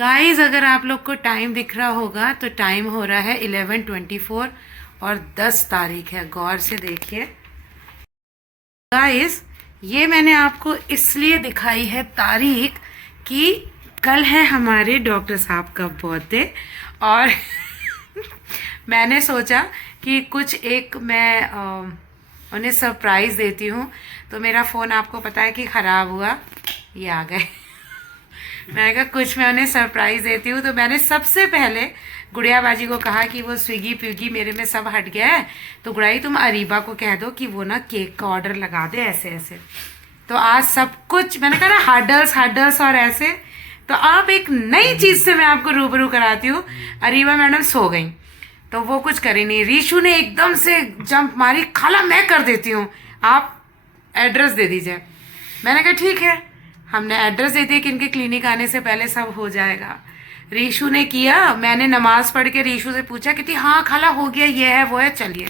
Guys अगर आप लोग को टाइम दिख रहा होगा तो टाइम हो रहा है 11:24 और 10 तारीख है। गौर से देखिए गाइस, ये मैंने आपको इसलिए दिखाई है तारीख कि कल है हमारे डॉक्टर साहब का बर्थडे और मैंने सोचा कि कुछ एक मैं उन्हें सरप्राइज़ देती हूँ। तो मेरा फ़ोन आपको पता है कि ख़राब हुआ, ये आ गए। मैंने कहा कुछ मैं उन्हें सरप्राइज़ देती हूँ। तो मैंने सबसे पहले गुड़िया बाजी को कहा कि वो स्विगी प्विगी मेरे में सब हट गया है, तो गुड़ाई तुम अरीबा को कह दो कि वो ना केक का ऑर्डर लगा दे ऐसे ऐसे। तो आज सब कुछ मैंने कहा ना हडल्स और ऐसे। तो अब एक नई चीज़ से मैं आपको रूबरू कराती हूँ। अरीबा मैडम सो गई तो वो कुछ करी नहीं। रीशु ने एकदम से जंप मारी, खाला मैं कर देती हूँ, आप एड्रेस दे दीजिए। मैंने कहा ठीक है, हमने एड्रेस दे दिया कि इनके क्लिनिक आने से पहले सब हो जाएगा। रीशु ने किया, मैंने नमाज पढ़ के रीशु से पूछा कि हाँ खाला हो गया, ये है वो है, चलिए।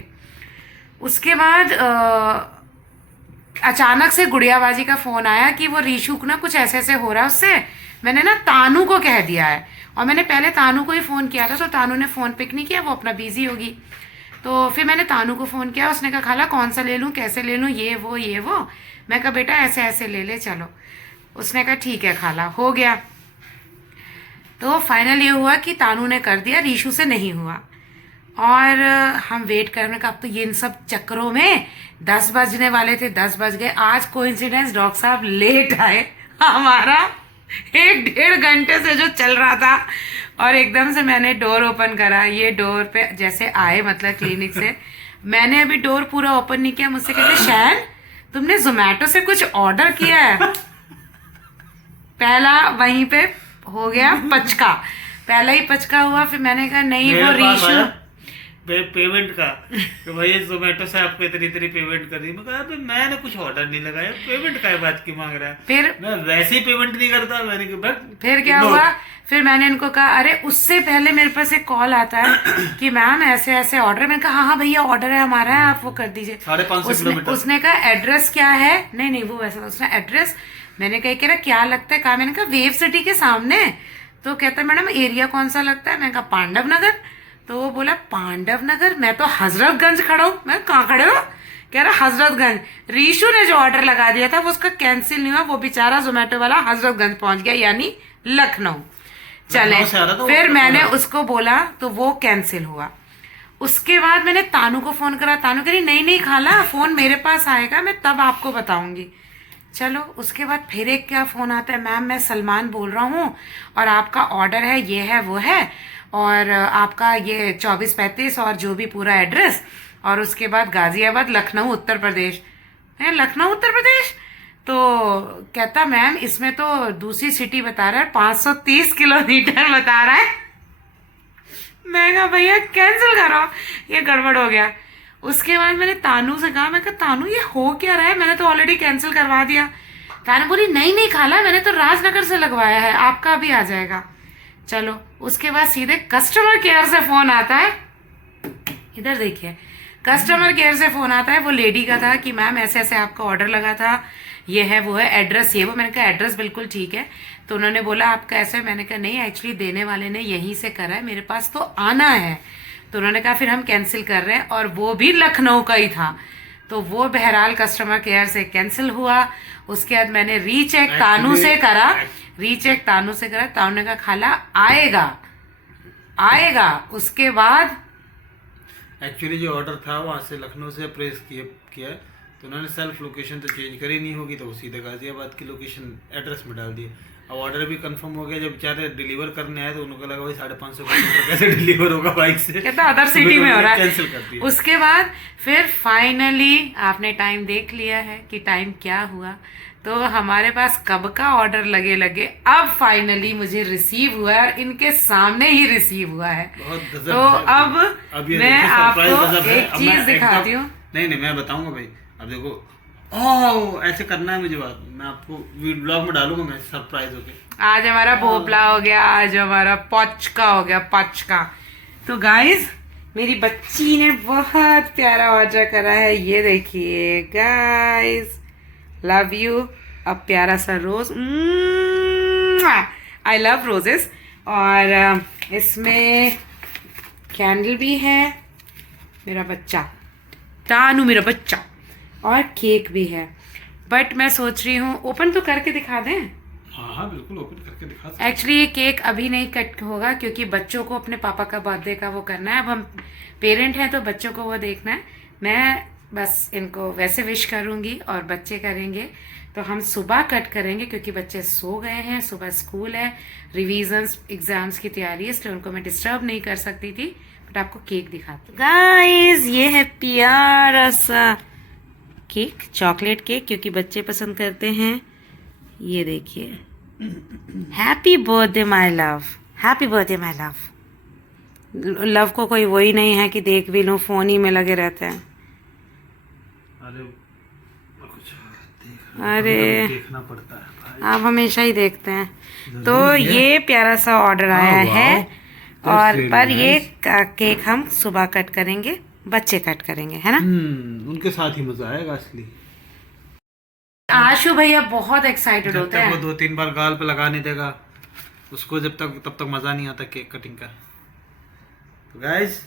उसके बाद अचानक से गुड़िया बाजी का फ़ोन आया कि वो रीशु को ना कुछ ऐसे ऐसे हो रहा है उससे। मैंने ना तानू को कह दिया है और मैंने पहले तानू को ही फ़ोन किया था, तो तानू ने फ़ोन पिक नहीं किया, वो अपना बिजी होगी। तो फिर मैंने तानू को फ़ोन किया, उसने कहा खाला कौन सा ले लूँ, कैसे ले लूँ, ये वो। मैं कहा बेटा ऐसे ऐसे ले ले चलो। उसने कहा ठीक है खाला, हो गया। तो फाइनल ये हुआ कि तानू ने कर दिया, रीशु से नहीं हुआ। और हम वेट करने का, अब तो ये इन सब चक्करों में 10 बजने वाले थे, 10 बज गए। आज कोइंसिडेंस डॉक्टर साहब लेट आए, हमारा 1-1.5 घंटे से जो चल रहा था। और एकदम से मैंने डोर ओपन करा, ये डोर पे जैसे आए मतलब क्लिनिक से, मैंने अभी डोर पूरा ओपन नहीं किया, मुझसे कहते शैन तुमने जोमेटो से कुछ ऑर्डर किया है। पहला वहीं पे हो गया पचका, पहला ही पचका हुआ। फिर मैंने कहा नहीं वो रीशु पेमेंट का तो भैया जोमेटो से आपको इतनी पेमेंट कर दी। मैं कहा मैंने कुछ ऑर्डर नहीं लगाया, पेमेंट का बात की मांग रहा है। फिर मैं वैसे ही पेमेंट नहीं करता। मैंने कहा फिर क्या हुआ, फिर मैंने इनको कहा अरे उससे पहले मेरे पास एक कॉल आता है कि मैम ऐसे ऐसे ऑर्डर। मैंने कहा हाँ भैया ऑर्डर है हमारा है, आप वो कर दीजिए। 550 किलोमीटर। उसने कहा एड्रेस क्या है, नहीं वो वैसा उसने एड्रेस। मैंने कह रहा क्या लगता है, कहा मैंने कहा वेव सिटी के सामने। तो कहता मैडम एरिया कौन सा लगता है, मैंने कहा पांडव नगर। तो वो बोला पांडव नगर, मैं तो हजरतगंज खड़ा हूँ। मैं कहाँ खड़े हो, कह रहा हजरतगंज। रीशु ने जो ऑर्डर लगा दिया था वो उसका कैंसिल नहीं हुआ, वो बेचारा जोमेटो वाला हजरतगंज पहुंच गया, यानी लखनऊ। चले फिर मैंने उसको बोला तो वो कैंसिल हुआ। उसके बाद मैंने तानू को फोन करा, तानू कह रही नहीं खाला फोन मेरे पास आएगा, मैं तब आपको बताऊंगी। चलो उसके बाद फिर एक क्या फ़ोन आता है, मैम मैं सलमान बोल रहा हूँ और आपका ऑर्डर है ये है वो है, और आपका ये 2435 और जो भी पूरा एड्रेस, और उसके बाद गाजियाबाद लखनऊ उत्तर प्रदेश है। लखनऊ उत्तर प्रदेश, तो कहता मैम इसमें तो दूसरी सिटी बता रहा है, 530 किलोमीटर बता रहा है। मैं कहा भैया कैंसिल करो, ये गड़बड़ हो गया। उसके बाद मैंने तानू से कहा, मैं कहा तानू ये हो क्या रहा है, मैंने तो ऑलरेडी कैंसिल करवा दिया। तानू बोली नहीं खाला मैंने तो राजनगर से लगवाया है, आपका भी आ जाएगा। चलो उसके बाद सीधे कस्टमर केयर से फोन आता है, इधर देखिए कस्टमर केयर से फोन आता है, वो लेडी का था कि मैम ऐसे ऐसे आपका ऑर्डर लगा था, ये है वो है, एड्रेस ये वो। मैंने कहा एड्रेस बिल्कुल ठीक है। तो उन्होंने बोला आपका ऐसे, मैंने कहा नहीं एक्चुअली देने वाले ने यहीं से करा है, मेरे पास तो आना है। तो उन्होंने कहा फिर हम कैंसिल कर रहे हैं, और वो भी लखनऊ का ही था। तो वो बहरहाल कस्टमर केयर से कैंसिल हुआ। उसके बाद मैंने रीचेक तानू से करा, तानू ने कहा खाला आएगा। उसके बाद एक्चुअली जो ऑर्डर था वहाँ से लखनऊ से प्रेस किया, तो उन्होंने सेल्फ लोकेशन तो चेंज करी नहीं होगी, तो वो सीधे गाजियाबाद की लोकेशन एड्रेस में डाल दिया। अब ऑर्डर भी कंफर्म हो गया, जब बेचारे डिलीवर करने आए तो उनको लगा भाई 550 किलोमीटर कैसे डिलीवर होगा बाइक से, कहता अदर सिटी में हो रहा है, कैंसिल कर दिया। उसके बाद फिर फाइनली आपने टाइम देख लिया है कि टाइम क्या हुआ। तो हमारे पास कब का ऑर्डर लगे अब फाइनली मुझे रिसीव हुआ है, और इनके सामने ही रिसीव हुआ है। तो अब मैं आपको एक चीज दिखाती हूँ। नहीं मैं बताऊंगा भाई, अब देखो ओह ऐसे करना है मुझे बात, मैं आपको ब्लॉग में डालूंगा मैं सरप्राइज होके। आज हमारा भोपला हो गया, आज हमारा पचका हो गया, पचका। तो गाइस मेरी बच्ची ने बहुत प्यारा ऑर्डर करा है, ये देखिए गाइस, लव यू। अब प्यारा सा रोज, आई लव रोजेस। और इसमें कैंडल भी है, मेरा बच्चा तानू मेरा बच्चा, और केक भी है। बट मैं सोच रही हूँ ओपन तो करके दिखा दें। हाँ हाँ बिल्कुल ओपन करके दिखा सकते। एक्चुअली ये केक अभी नहीं कट होगा क्योंकि बच्चों को अपने पापा का बर्थडे का वो करना है। अब हम पेरेंट हैं तो बच्चों को वो देखना है। मैं बस इनको वैसे विश करूँगी और बच्चे करेंगे, तो हम सुबह कट करेंगे क्योंकि बच्चे सो गए हैं, सुबह स्कूल है, रिविजन्स एग्जाम्स की तैयारी है, इसलिए उनको मैं डिस्टर्ब नहीं कर सकती थी। बट आपको केक दिखाती हूँ गाइस, ये है प्यारा सा केक, चॉकलेट केक, क्योंकि बच्चे पसंद करते हैं। ये देखिए, happy birthday my love, happy birthday my love. Love को कोई वही नहीं है कि देख भी लूं, फोन ही में लगे रहते हैं। अरे कुछ अरे देखना पड़ता है भाई। आप हमेशा ही देखते हैं। तो ये प्यारा सा ऑर्डर आया है, और पर ये केक हम सुबह कट करेंगे, बच्चे कट करेंगे, है ना। उनके साथ ही मजा आएगा असली। आशु भैया बहुत एक्साइटेड होते हैं। वो 2-3 बार गाल पे लगा नहीं देगा उसको तब तक मजा नहीं आता केक कटिंग का। तो गाइस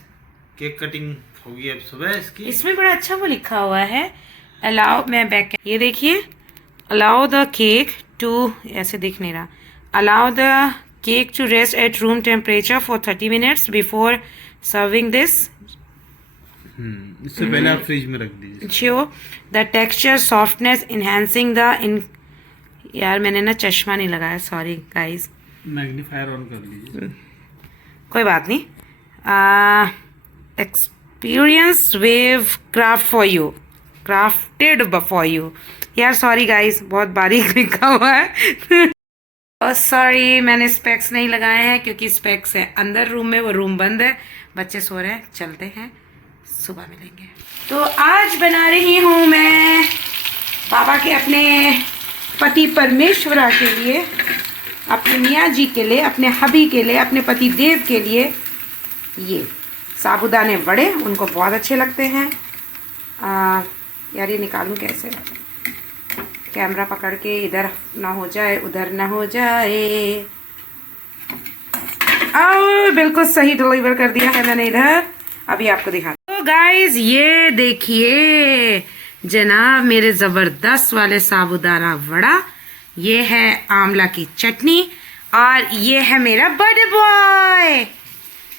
केक कटिंग होगी अब सुबह इसकी। इसमें बड़ा अच्छा वो लिखा हुआ है, अलाउ, मैं बैक, ये देखिए, अलाउ द केक टू, ऐसे दिख नहीं रहा, allow the cake to rest at room temperature for 30 minutes before serving this. इससे पहले आप फ्रिज में रख दीजिए। So the texture softness enhancing the in, यार मैंने ना चश्मा नहीं लगाया, सॉरी गाइस। मैग्नीफायर ऑन कर लीजिए। कोई बात नहीं। Experience wave craft for you, crafted for you. यार सॉरी गाइस, बहुत बारीक लिखा हुआ है। और सॉरी, मैंने स्पेक्स नहीं लगाए हैं क्योंकि स्पेक्स है अंदर रूम में, वो रूम बंद है, बच्चे सो रहे हैं। चलते हैं, सुबह मिलेंगे। तो आज बना रही हूँ मैं बाबा के, अपने पति परमेश्वरा के लिए, अपने मियाँ जी के लिए, अपने हबी के लिए, अपने पति देव के लिए ये साबूदाने वड़े, उनको बहुत अच्छे लगते हैं। यार ये निकालूं कैसे, कैमरा पकड़ के, इधर ना हो जाए उधर ना हो जाए। और बिल्कुल सही डिलीवर कर दिया है मैंने इधर, अभी आपको दिखा। तो गाइस ये देखिए जनाब, मेरे जबरदस्त वाले साबूदाना वड़ा, ये है आंवला की चटनी, और ये है मेरा बर्थडे बॉय।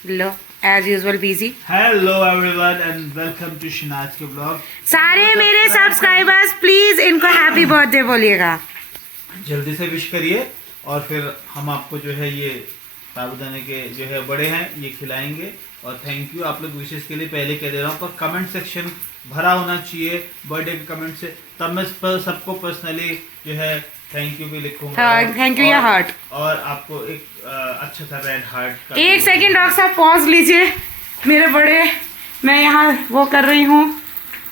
लो as usual busy. Hello everyone and welcome to Shinaz के ब्लॉग। सारे मेरे सब्सक्राइबर्स प्लीज इनको हैप्पी बर्थडे बोलिएगा, जल्दी से विश करिए, और फिर हम आपको जो है ये साबूदाने के जो है बड़े हैं ये खिलाएंगे। और थैंक यू, आप लोग विशेष के लिए पहले कह दे रहा हूँ, पर कमेंट सेक्शन भरा होना चाहिए बर्थडे के कमेंट से, तब मैं सबको पर्सनली जो है थैंक यू भी लिखूंगा। थैंक यू या हार्ट, और आपको एक अच्छा सा रेड हार्ट का। एक सेकंड डॉक्टर साहब पॉज लीजिए मेरे बड़े, मैं यहाँ वो कर रही हूँ।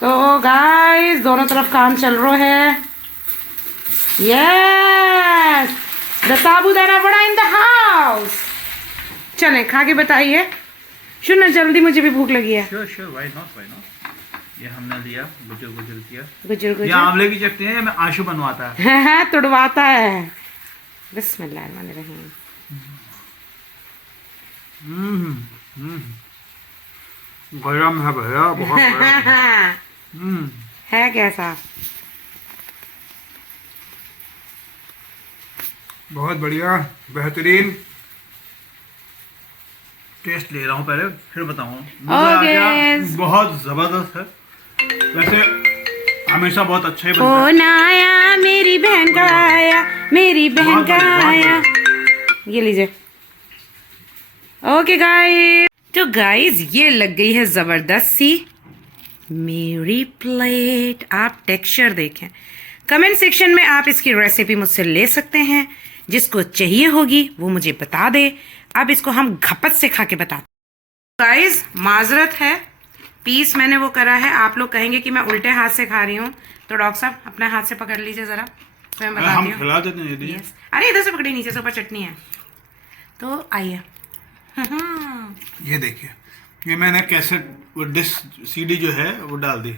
तो गाइस दोनों तरफ काम चल रहा है। Yes, the sabudana vada in the house. चलें खा के बताइए। सुनो जल्दी, मुझे भी भूख लगी है। Sure why not. ये हमने लिया, गुजर किया। गुजर ये आंवले की चटनी है, मैं आशु बनवाता है। हाँ, तुड़वाता है। बिस्मिल्लाहिर्रहमानिर्रहीम। गरम है भैया, बहुत गरम। है कैसा? बहुत बढ़िया, बेहतरीन टेस्ट ले रहा हूँ, पहले फिर बताऊंगा। बहुत जबरदस्त है। वैसे हमेशा बहुत अच्छा ही बनता है। फोन आया, मेरी बहन का आया, मेरी बहन का आया। ये लीजिए। ओके गाइस, तो गाइस ये लग गई है जबरदस्त सी मेरी प्लेट। आप टेक्सचर देखें। कमेंट सेक्शन में आप इसकी रेसिपी मुझसे ले सकते हैं, जिसको चाहिए होगी वो मुझे बता दे। अब इसको हम घपत से खा के बताते। गाइस माजरत है, पीस मैंने वो करा है, आप लोग कहेंगे कि मैं उल्टे हाथ से खा रही हूँ, तो डॉक्टर साहब अपने हाथ से पकड़ लीजिए जरा, तो मैं बताती हूँ। खिला देते हैं। yes. अरे इधर से पकड़ी, नीचे से ऊपर चटनी है। तो आइए। ये देखिए, ये मैंने कैसेट वो डिस्क सीडी जो है वो डाल दी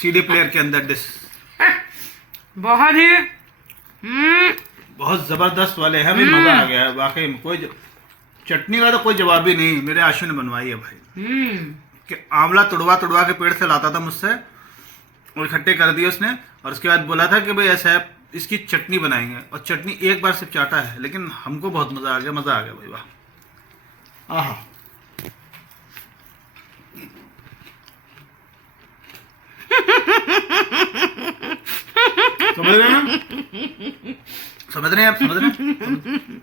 सीडी प्लेयर के अंदर डिस्क। बहुत ही बहुत जबरदस्त वाले हैं भाई, मजा आ गया है वाकई में। कोई चटनी का तो कोई जवाब ही नहीं, मेरे आशु ने बनवाई है भाई। कि आंवला तुड़वा तुड़वा के पेड़ से लाता था मुझसे और इकट्ठे कर दिए उसने, और उसके बाद बोला था कि भाई ऐसा है इसकी चटनी बनाएंगे, और चटनी एक बार सिर्फ चाटा है, लेकिन हमको बहुत मजा आ गया भाई, वाह। आहा समझ रहे हैं ना? समझ रहे हैं आप, समझ रहे हैं?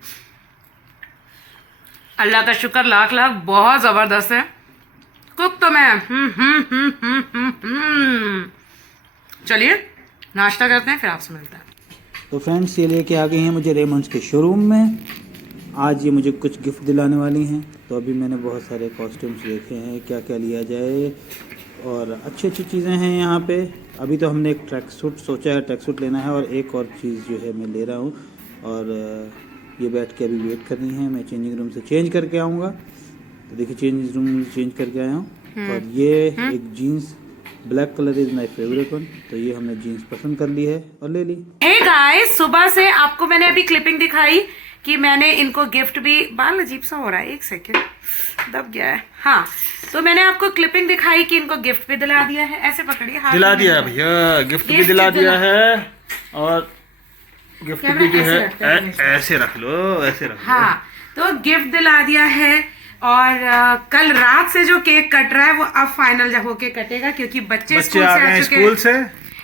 अल्लाह का शुक्र लाख लाख, बहुत जबरदस्त है। कुक तो मैं चलिए नाश्ता करते हैं, फिर आपसे मिलते हैं। तो फ्रेंड्स ये लेके आ गई हैं मुझे रेमंड्स के शोरूम में। आज ये मुझे कुछ गिफ्ट दिलाने वाली हैं, तो अभी मैंने बहुत सारे कॉस्ट्यूम्स देखे हैं क्या क्या लिया जाए, और अच्छी अच्छी चीज़ें हैं यहाँ पे। अभी तो हमने एक ट्रैक सूट सोचा है, ट्रैक सूट लेना है, और एक और चीज़ जो है मैं ले रहा हूँ, और ये बैठ के अभी वेट करनी है। मैं चेंजिंग रूम से चेंज करके आऊँगा, तो देखिए चेंजिंग रूम में चेंज करके आया हूँ। और ये एक jeans black colour is my favourite one, तो ये हमने जीन्स पसंद कर ली है और ले ली। हे गाइस, सुबह से आपको मैंने अभी क्लिपिंग दिखाई कि मैंने इनको गिफ्ट भी, बाल अजीब सा हो रहा है, एक सेकेंड दब गया है। हाँ, तो मैंने आपको क्लिपिंग दिखाई कि इनको गिफ्ट भी दिला दिया है। ऐसे पकड़िए, हाथ दिला में दिया है भैया, गिफ्ट भी दिला दिया है, और गिफ्ट भी जो है ऐसे रख लो, ऐसे रख लो। हाँ, तो गिफ्ट दिला दिया है, और कल रात से जो केक कट रहा है वो अब फाइनल होके कटेगा, क्योंकि बच्चे स्कूल आ से गए आ चुके स्कूल से।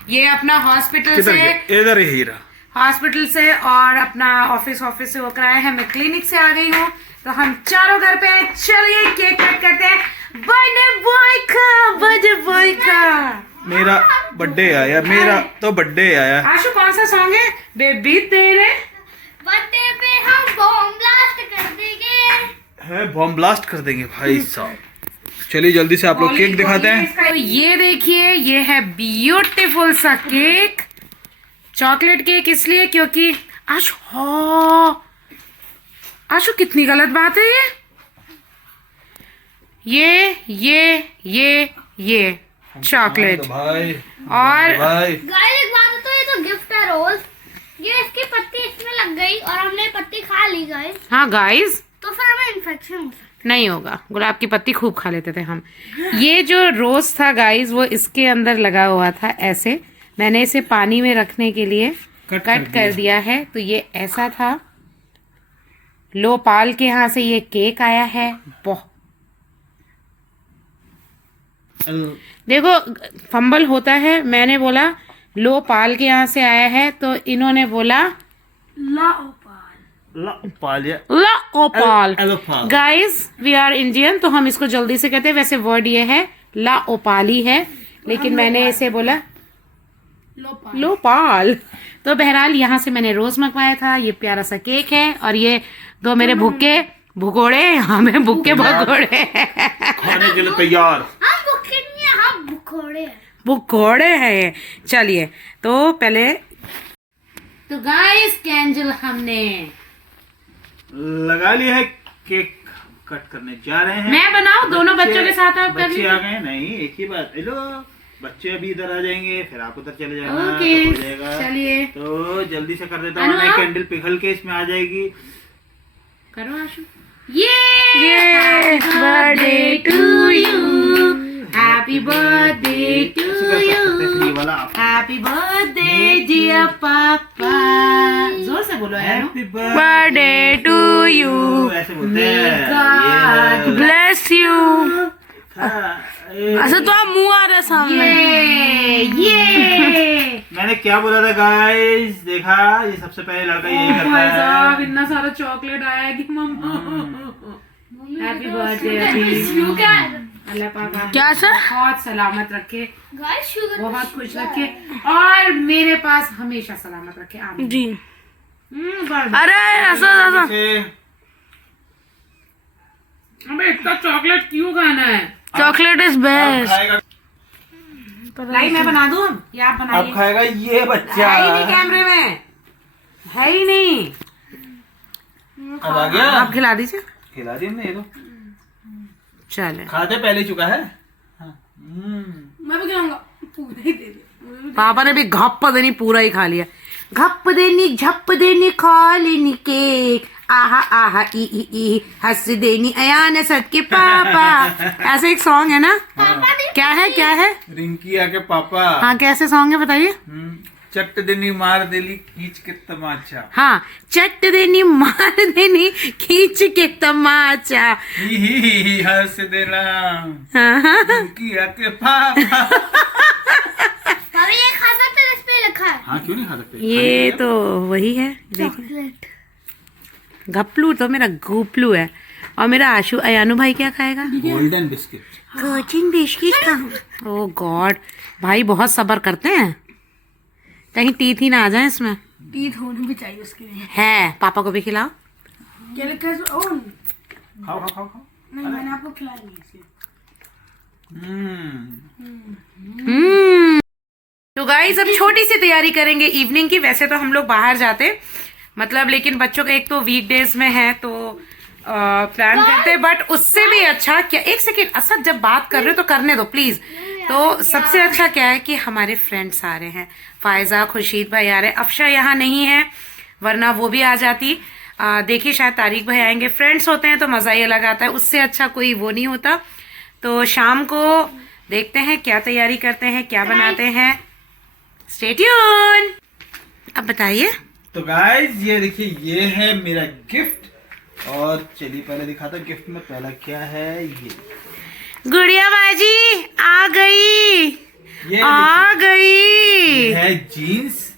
ये अपना हॉस्पिटल से, इधर ही रहा, हॉस्पिटल से और अपना ऑफिस से होकर आए हैं। मैं क्लिनिक से आ गई हूँ, तो हम चारों घर पे हैं। चलिए केक कट करते हैं बर्थडे बॉय का, बर्थडे बॉय का। मेरा बर्थडे आया, मेरा तो बर्थडे आया। आशु कौन सा सॉन्ग है? बेबी तेरे बर्थडे पे हम बॉम्ब ब्लास्ट कर देंगे, है बॉम्ब ब्लास्ट कर देंगे भाई साहब। चलिए जल्दी से आप लोग केक दिखाते हैं। तो ये देखिए, ये है ब्यूटीफुल सा केक, चॉकलेट केक, इसलिए क्योंकि आशु कितनी गलत बात है ये चॉकलेट। तो भाई और भाई गाइस एक बात तो, ये तो गिफ्ट है रोज, ये इसकी पत्ती इसमें लग गई और हमने पत्ती खा ली गाइस, हाँ गाइस, तो फिर हमें इन्फेक्शन हो सकता नहीं होगा, गुलाब की पत्ती खूब खा लेते थे हम। ये जो रोज था गाइस, वो इसके अंदर लगा हुआ था ऐसे, मैंने इसे पानी में रखने के लिए कट कर दिया है, तो ये ऐसा था। लोपाल के यहाँ से ये केक आया है। देखो फंबल होता है, मैंने बोला लोपाल के यहाँ से आया है, तो इन्होंने बोला लाओपाल। गाइस वी आर इंडियन, तो हम इसको जल्दी से कहते हैं। वैसे वर्ड ये है लाओपाली है, लेकिन मैंने इसे बोला लोपाल। तो बहरहाल यहाँ से मैंने रोज मंगवाया था। ये प्यारा सा केक है, और ये दो मेरे भुक्के भगोड़े, यहाँ में भुक्के भगोड़े खाने के लिए तैयार। हम भूखे नहीं है, हम भुखोड़े हैं। भगोड़े हैं ये। चलिए तो पहले तो गाइस कैंडल हमने लगा लिया है, केक कट करने जा रहे हैं। मैं बनाऊं दोनों बच्चों के साथ? आप बच्चे आ गए नहीं, एक ही बात। हेलो, बच्चे अभी इधर आ जाएंगे, फिर आप उधर चले जाना, ओके, तो हो जाएगा। चलिए तो जल्दी से कर देता हूँ, नहीं कैंडल पिघल के इसमें आ जाएगी। करो आशु। ये birthday to you, happy birthday to you, वाला हैप्पी बर्थडे डियर पापा। जोर से बोलो यार। हैप्पी बर्थडे टू यू, ऐसे बोलते हैं। God bless you. अच्छा तो आप मुंह आ रहा सामने। ये मैंने क्या बोला था गाइस, देखा, ये सबसे पहले लड़का यही करता भाई है। साहब इतना सारा चॉकलेट आया है कि मम्मा हैप्पी बर्थडे अल्लाह पाक क्या सर? बहुत सलामत रखे, गाइस शुगर बहुत खुश रखे, और मेरे पास हमेशा सलामत रखे, आमीन जी। बस। अरे ऐसा ऐसा अबे इतना चॉकलेट क्यों खाना है? Chocolate is best. खाएगा, लाई मैं बना दूं? या आप अब बनाइए। खाएगा ये बच्चा। है ही नहीं कैमरे में, है ही नहीं। अब आ गया, आप खिला दीजिए। खिला दिया हमने, ये तो चले खाते पहले ही चुका है। मैं भी खाऊंगा, पूरा ही दे दे। पापा ने भी घप्पा देनी पूरा ही खा लिया। घप देनी झप देनी खा लेनी केक, आहा आहा ई हंस देनी अयान असद के पापा। ऐसे एक सॉन्ग है ना, क्या है रिंकी आके पापा। हाँ कैसे सॉन्ग है बताइए। चट देनी मार देली खींच के तमाचा। हाँ, चट देनी मार देनी खींच के तमाचा। ही हंस देना हाँ। रिंकी आके पापा। पापा ये खा सकते हैं, इस पे लिखा है हाँ क्यों नहीं खा सकते? ये तो वही है, देखिए चॉकलेट। घपलू तो मेरा गोपलू है, और मेरा आशु अयानु भाई क्या खाएगा? Golden biscuit. कोचिंग बिस्किट खाऊं। ओह गॉड, भाई बहुत सब्र करते हैं, कहीं टीथ ही ना आ जाए इसमें। टीथ होनी भी चाहिए उसके लिए। है, पापा को भी खिलाओ। क्या लिखा है? ओह खाओ खाओ खाओ खाओ। नहीं, मैंने आपको खिलाया नहीं इसलिए। तो गाइस अब छोटी सी तैयारी करेंगे इवनिंग की। वैसे तो हम लोग बाहर जाते, मतलब लेकिन बच्चों का एक तो वीकडेज में है तो प्लान करते, बट उससे भी अच्छा क्या, एक सेकेंड असद, जब बात कर रहे हो तो करने दो प्लीज। तो सबसे अच्छा क्या है कि हमारे फ्रेंड्स आ रहे हैं, फायजा खुर्शीद भाई आ रहे हैं, अफशा यहाँ नहीं है वरना वो भी आ जाती। देखिए शायद तारिक भाई आएंगे। फ्रेंड्स होते हैं तो मजा ही अलग आता है, उससे अच्छा कोई वो नहीं होता। तो शाम को देखते हैं क्या तैयारी करते हैं, क्या बनाते हैं। Stay tune. अब बताइए। तो गाइस ये देखिए, ये है मेरा गिफ्ट, और चलिए पहले दिखाता हूँ गिफ्ट में पहला क्या है। ये गुड़िया बाजी आ गई, ये आ गई है जीन्स,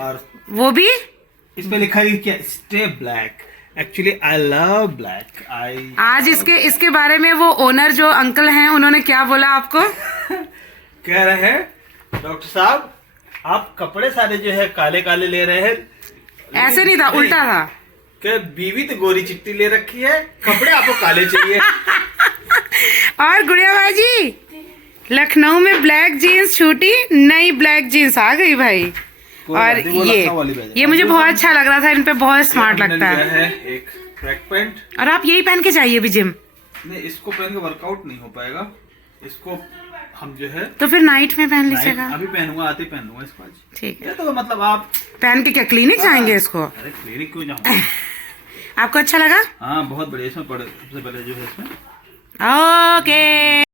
और वो भी इस पे लिखा है क्या, stay black. Actually I love black. आज इसके बारे में वो ओनर जो अंकल हैं उन्होंने क्या बोला आपको? कह रहे हैं डॉक्टर साहब आप कपड़े सारे जो है काले काले ले रहे हैं। ऐसे नहीं था, उल्टा था। क्या बीवी तो गोरी चिट्टी ले रखी है, कपड़े आपको काले चाहिए। और गुड़िया बाजी लखनऊ में ब्लैक जीन्स छूटी, नई ब्लैक जीन्स आ गई भाई। और ये मुझे बहुत अच्छा लग रहा था, इन पे बहुत स्मार्ट लगता है। एक ट्रैक पैंट, और आप यही पहन के जाइए भी जिम। नहीं इसको पहन के वर्कआउट नहीं हो पाएगा, इसको हम जो है तो फिर नाइट में पहन लीजिएगा। अभी पहनूंगा, आते ही पहनूंगा इसको आज। ठीक है, ये तो मतलब आप पहन के क्या क्लिनिक जाएंगे इसको? अरे क्लिनिक क्यों जाऊंगा। आपको अच्छा लगा? हाँ बहुत बढ़िया। इसमें सबसे पहले जो है इसमें ओके।